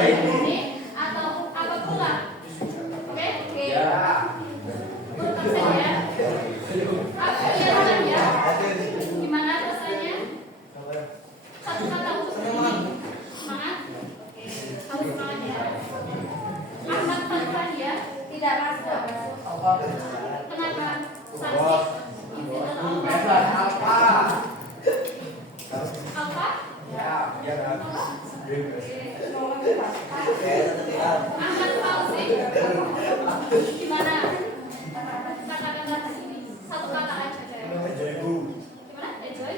ini atau apa pula? Oke? Urutan saja. Aku lihat ya. Gimana rasanya? Satu kata untuk ini. Semangat? Oke. Harus semangat ya. Ahmad Fatwa ya? Tidak masuk. Kenapa? Sakit. Apa? Ahmad Fauzi. Gimana? Kata-kata ini. Satu kata aja. Gimana? Enjoy.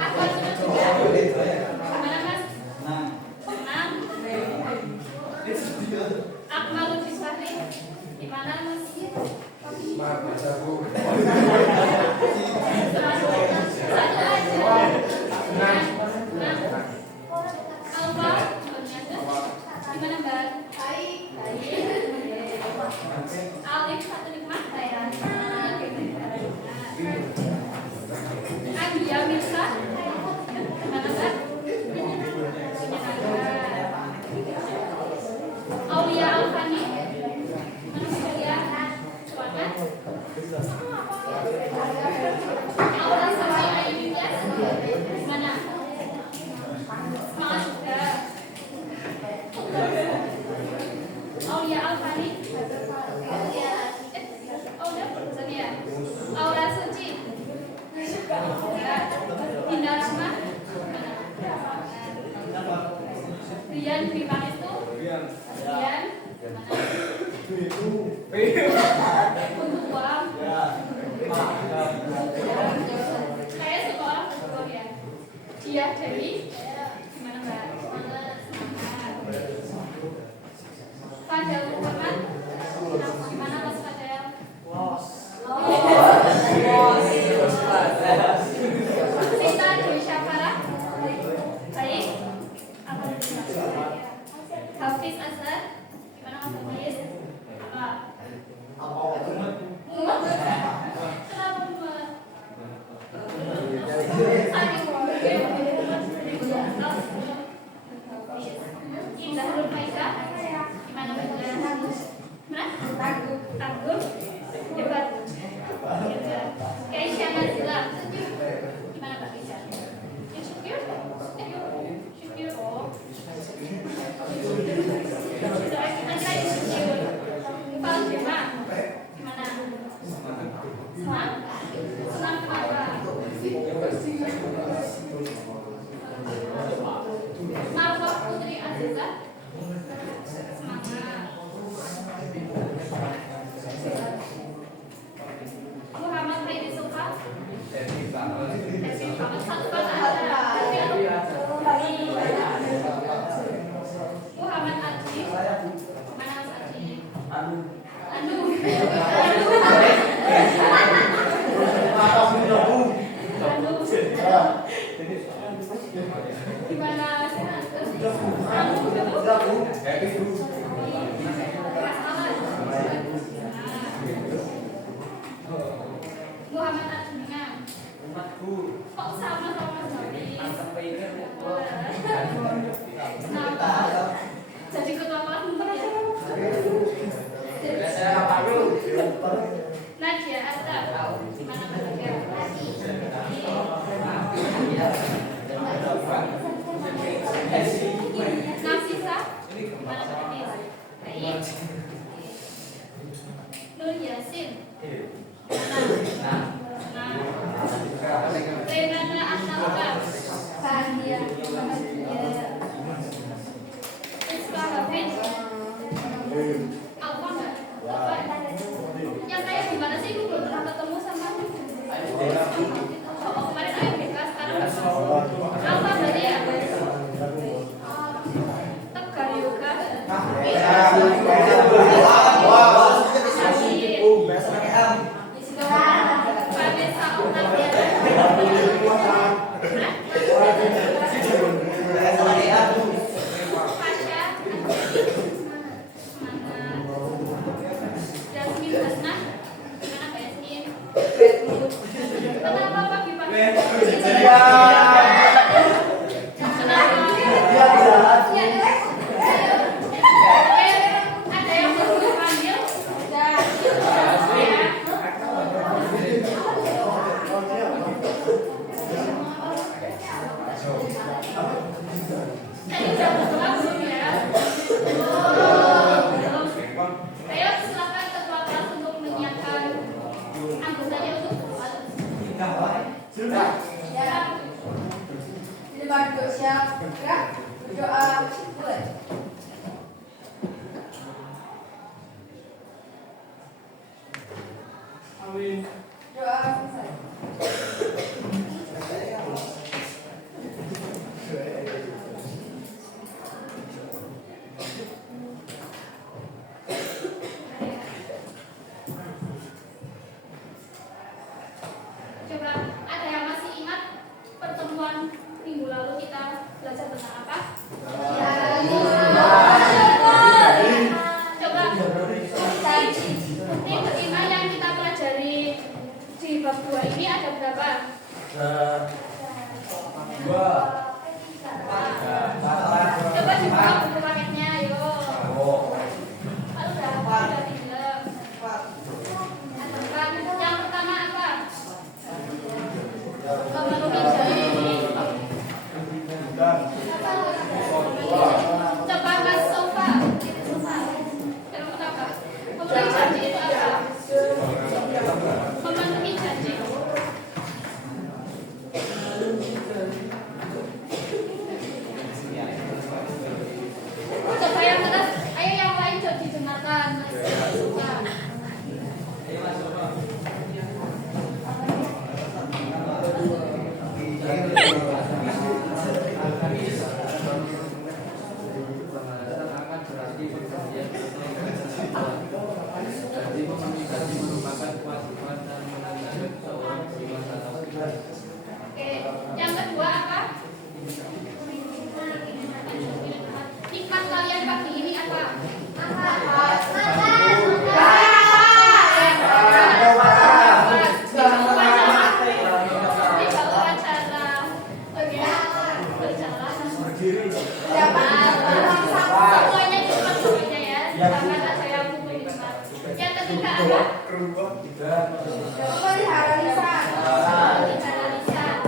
Aku juga. Gimana Mas? Senang. Akmalul Biswari. Gimana Mas? Gimana Mbak? Baik. Alif satu nikmat saya. Adia Mirsa. Gimana Mbak? Aulia Alfani. Mana ya? Semangat. Aura Sabina Yulias. Gimana? Semangat juga. Aulia Alfani. Aura Suci. Dinda Rahma. Rian Bipanestu. Rian. Untuk uang. Saya suka ya. Dia Dewi. Gimana Mbak? Semangat. Fadel Muhammad. Gimana Mas Fadel? Sita Dewi Syafara. Baik. Hafiz Azhar. Gimana Mas Hafiz? Mumet? Kenapa mumet? Indah Nurfaisa. Gimana Mas? Tangguh. Hebat. Keisha Nazila. Gimana Kak Keisha? Syukur? Oh. Fatima. Gimana? Senang? Senang kenapa? Marwah Putri Aziza. Semangat. Muhammad Haidi Suha. Satu kata aja. Muhammad Aji. Mana Mas Aji? Anu. Gimana? Muhammad Adina. Kok sama Mas Nabi? Kenapa? Jadi ketua kelas Nadia Asta. Gimana Nadia? Nasisa. Gimana gerak. Berdoa. Buat. Amin. Doa selesai. Coba, ada yang masih ingat pertemuan minggu lalu kita belajar tentang apa? Coba, bukti beriman yang kita pelajari di bab 2 ini ada berapa? Coba dibuka buku paketnya, ayo. Lalu berapa? Udah pinjem. Yang pertama apa? Memenuhi janji. Coba Mas Sofa. Kenapa? Memenuhi janji itu apa? Memenuhi janji. Coba yang keras, ayo yang lain coba didengarkan. Mas Sofa. Oke, yang kedua apa? Nikmat kalian pagi ini apa? Tidak wawancara. Oke, berjalan. Semuanya cepat semuanya ya. Karena tak saya buku di depan. Yang ketiga apa? Memelihara lisan. Memelihara lisan.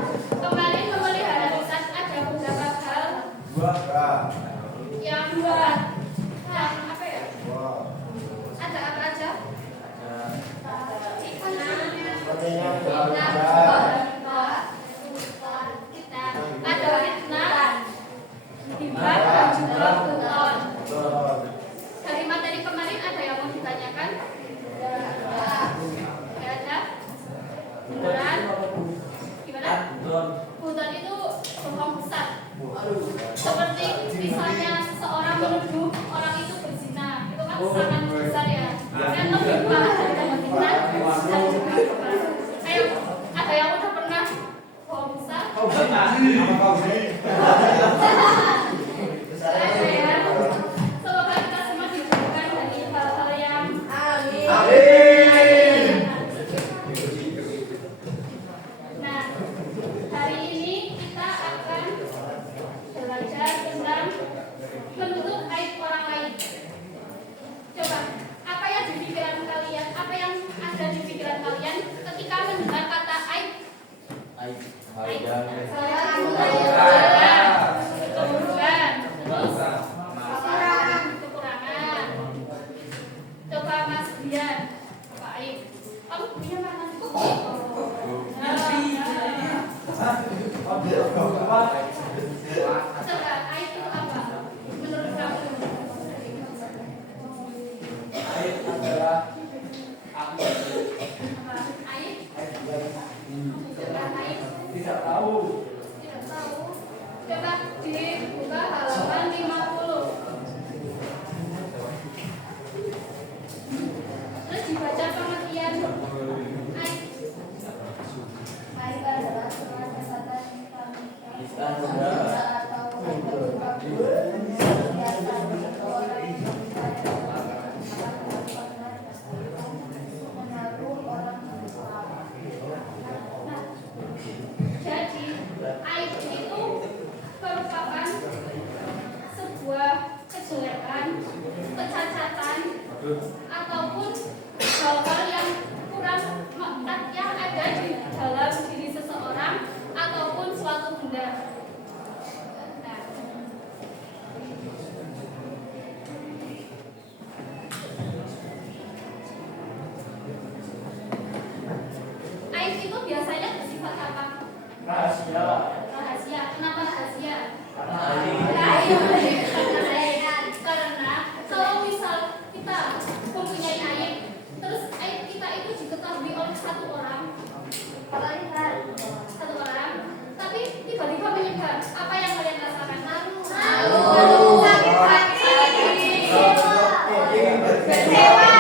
Kemarin memelihara lisan ada beberapa hal yang apa ya? Ada apa aja? Ada fitnah, hibah, dan juga buton. Dari materi kemarin ada yang mau ditanyakan? Tidak ada? Beneran? Gimana? Buton itu bohong besar. Seperti misalnya seseorang menuduh orang itu berzina, itu kan sangat besar ya. Dan lebih parah daripada fitnah dan juga hibah. Ayo, ada yang udah pernah bohong besar? Ada ya. Semoga kita semua dijauhkan dari hal-hal yang Nah, hari ini kita akan belajar tentang menutup aib orang lain. Coba, apa yang di pikiran kalian? Apa yang ada di pikiran kalian ketika mendengar kata aib? Aib. Keburukan. Terus kekurangan. Coba Mas Dian, apa aib? Kamu punya mana? Coba aib itu apa? Karena kalau misal kita mempunyai aib, terus aib kita itu diketahui oleh satu orang, tapi tiba-tiba menyebar, apa yang kalian rasakan? Malu, sakit hati, kecewa,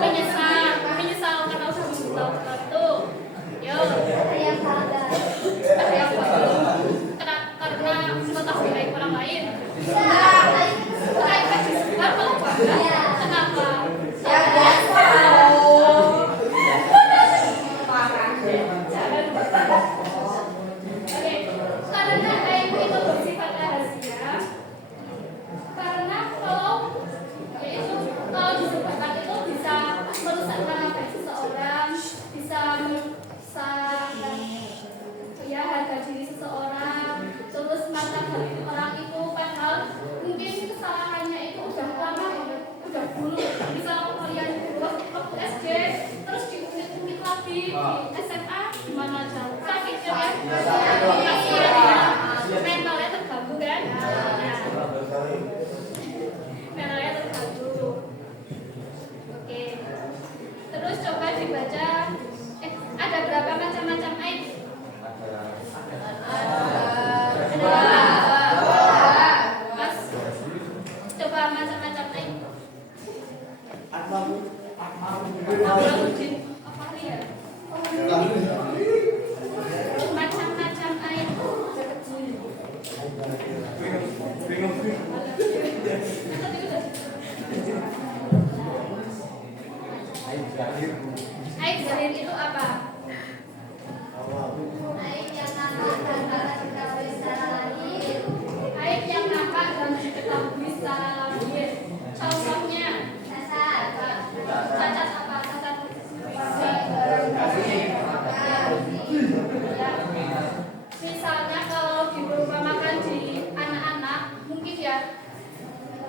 menyesal karena udah memberitahu sesuatu. Yo, ada yang karena mengetahui aib orang lain. Aib disebar kalau bangga. Kenapa? Karena aib itu bersifat rahasia. Karena kalau disebutkan itu bisa merusakkan apa seseorang, bisa merusak harga diri seseorang, terus martabat orang itu, padahal mungkin kesalahannya itu udah lama, udah dulu. Misal kalian waktu SD, terus diulik-ulik lagi di SMA, gimana aja sakit ya mentalnya terganggu kan? Mentalnya terganggu. Oke, terus coba dibaca. Ada berapa macam-macam aib? Mas, coba macam-macam aib. Apa ya? Macam-macam aib. Aib zahir itu apa? Aib yang nampak dan diketahui secara lahir. Contohnya, cacat apa? Cacat fisik. Misalnya kalau diperumpamakan di anak-anak, mungkin ya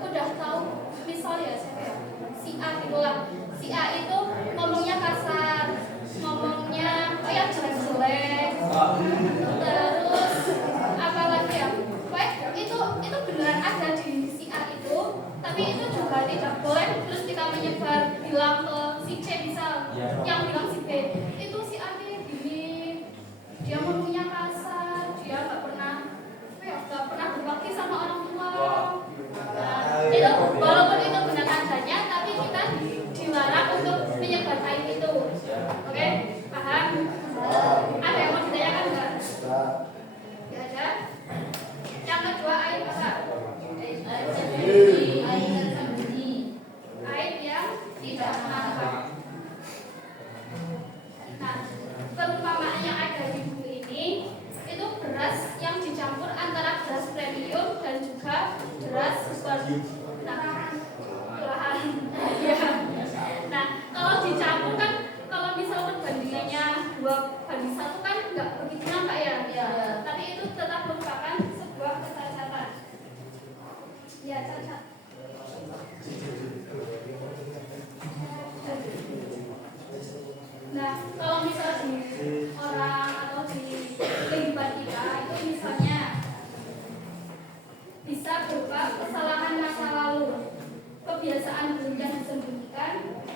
udah tahu. Misal ya si A gitulah. Si A itu ngomongnya kasar, ngomongnya jelek-jelek. Terus apalagi ya? Itu beneran ada di si A itu, tapi itu juga tidak boleh terus kita menyebar bilang ke si C misal, yang bilang si B itu si A ini gini, dia ngomongnya kasar, dia nggak pernah berbakti sama orang tua. Itu walaupun itu benar adanya, tapi kita dilarang untuk menyebar aib itu. Oke, paham? Ada yang mau ditanyakan nggak? Ya ada. Yang kedua aib apa? Aib yang tidak nampak. Nah, perumpamaan yang ada di buku ini itu beras yang dicampur antara beras premium dan juga beras super. Nah, kalau dicampur kan, kalau misal perbandingannya 2:1 kan nggak begitu nampak ya. Tapi itu tetap merupakan sebuah kecacatan. Ya, cacat. Nah, kalau misal di orang atau di kehidupan kita itu misalnya bisa berupa kesalahan masa lalu, kebiasaan buruk yang disembunyikan,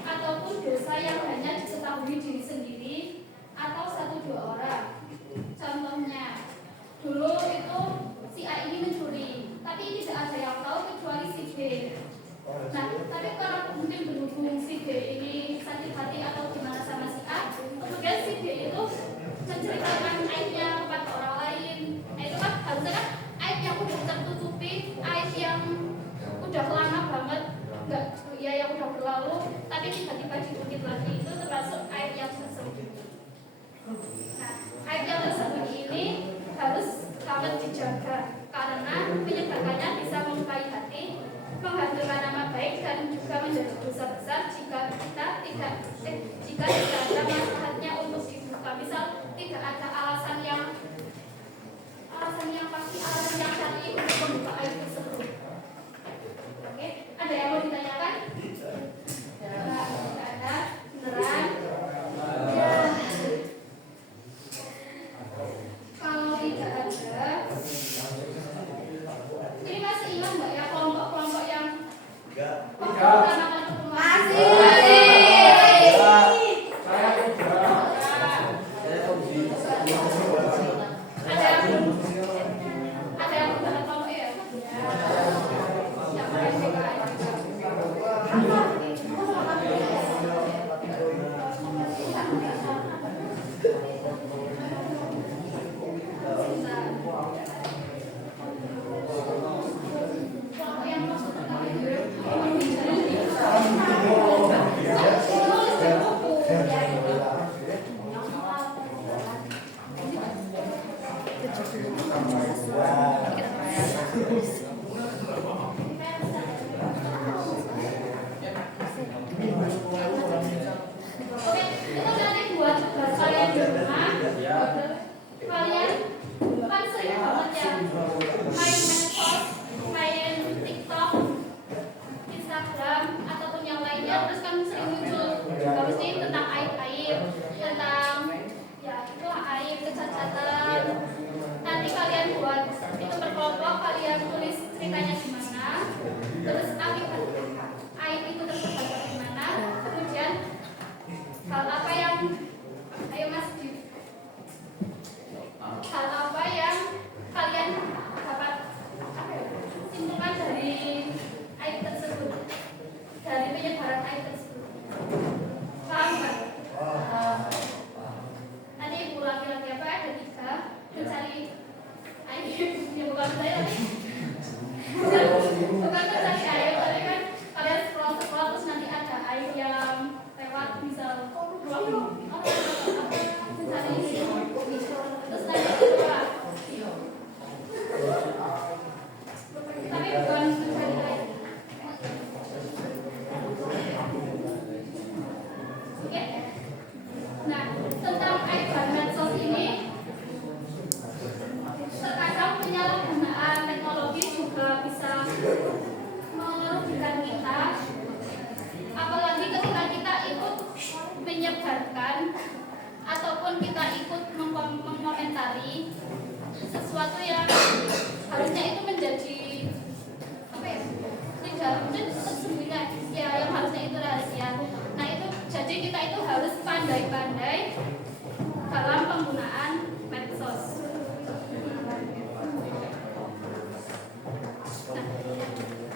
ataupun dosa yang hanya diketahui diri sendiri atau 1-2 orang. Contohnya, dulu itu si A ini mencuri, tapi tidak ada yang tahu kecuali si B. Nah, tapi kalau mungkin berhubung si B ini sakit hati atau gimana sama si A, kemudian si B itu menceritakan aibnya kepada orang lain. Nah, itu kan harusnya kan aib yang udah tertutupi, aib yang udah lama banget, yang udah berlalu, tapi tiba-tiba diungkit lagi, itu termasuk aib yang tersembunyi. Nah, aib yang tersembunyi ini harus sangat dijaga karena penyebarannya bisa melukai hati, menghancurkan nama baik, dan juga menjadi dosa besar jika tidak ada masalahnya untuk dibuka. Misal tidak ada alasan yang pasti, alasan yang syar'i untuk membuka aib tersebut. Oke, ada yang mau ditanyakan? Tidak ada, beneran? Ya. Kalau tidak ada, Oke, itu nanti buat tugas kalian di rumah. Kalian kan sering banget ya main medsos, main TikTok, Instagram ataupun yang lainnya, terus kan sering muncul pasti tentang aib-aib, tentang ya itu aib, kecacatan. Nanti kalian buat itu berkelompok, kalian tulis ceritanya gimana, terus akibat aib itu tersebar bagaimana, kemudian hal apa yang ayo Mas Di, hal apa yang kalian dapat simpulkan dari aib tersebut, dari penyebaran aib tersebut, paham nggak? Nanti ibu laki-laki apa ada 3 mencari aib, ya bukan saya bukan mencari aib, tapi kan kalian scroll terus nanti ada aib yang lewat misal mencari terus nanti kedua tapi bukan mencari aib. Oke. Nah, tentang aib medsos ini terkadang penyalahgunaan teknologi juga bisa merugikan kita, apalagi ketika kita ikut menyebarkan ataupun kita ikut mengomentari sesuatu yang harusnya itu menjadi apa ya, tidak tersembunyi ya, yang harusnya itu rahasia. Nah itu jadi kita itu harus pandai-pandai dalam penggunaan medsos.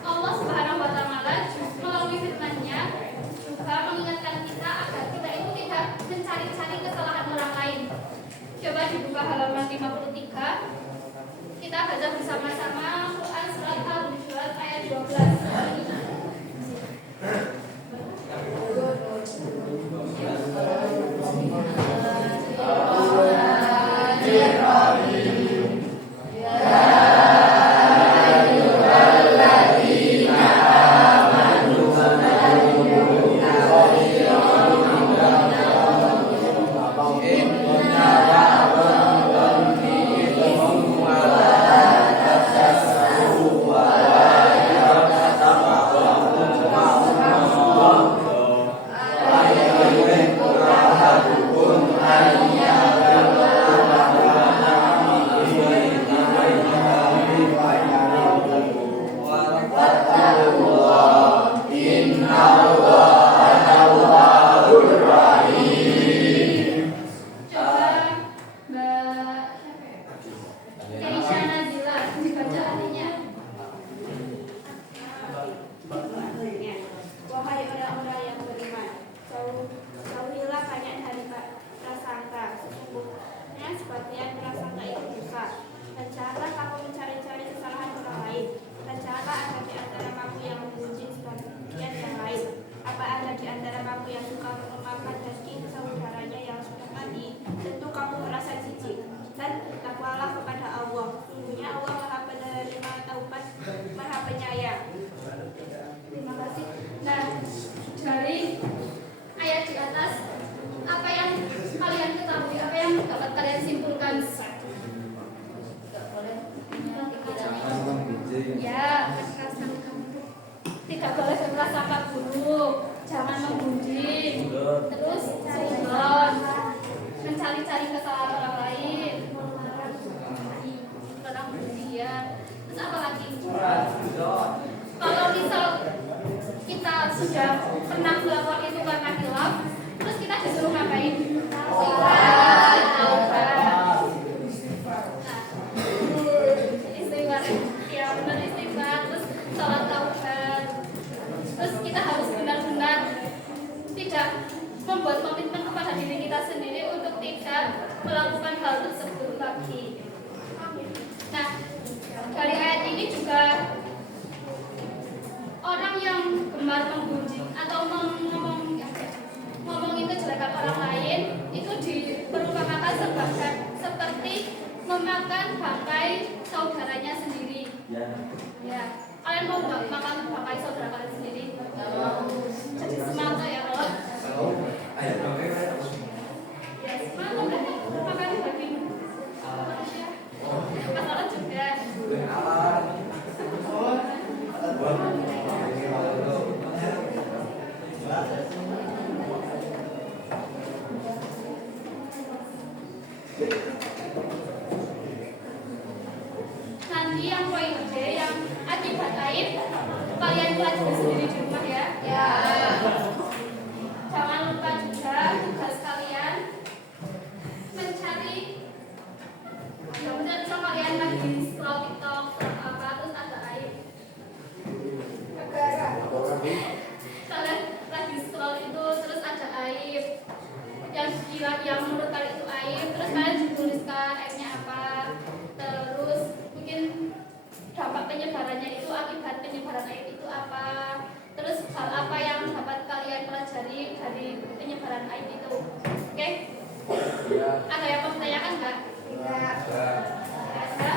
Allah Subhanahu wa Ta'ala melalui firman-Nya juga mengingatkan kita agar kita itu tidak mencari-cari kesalahan orang lain. Coba dibuka halaman 53. Kita baca bersama-sama Quran surat Al-Hujurat ayat 12. Ya, tidak boleh berprasangka buruk, jangan menggunjing, terus suudzon, mencari-cari kesalahan orang lain, orang kemudian, terus apa lagi? Kalau misal kita sudah pernah melakukan itu karena hilaf, terus kita disuruh ngapain? Membuat komitmen kepada diri kita sendiri untuk tidak melakukan hal tersebut lagi. Nah, dari ayat ini juga orang yang gemar menggunjing atau ngomongin kejelekan orang lain itu diperumpamakan seperti memakan bangkai saudaranya sendiri. Ya. Kalian mau nggak makan bangkai saudara kalian sendiri? Jadi semangka ya kalau. Ya semangka berarti makan daging manusia. Masalah juga. Nanti yang poin B yang akibat aib kalian pelajari sendiri di rumah ya. Ya. Jangan lupa juga tugas kalian mencari misal kalian lagi scroll TikTok apa terus ada aib. Kalian lagi scroll itu terus ada aib yang kira yang menurut kalian itu aib, terus kalian dituliskan aibnya apa, terus mungkin dampak penyebarannya itu akibat penyebaran aib itu apa, terus hal apa yang dapat kalian pelajari dari penyebaran aib itu. Oke? Ada yang mau ditanyakan nggak? Tidak. Ada.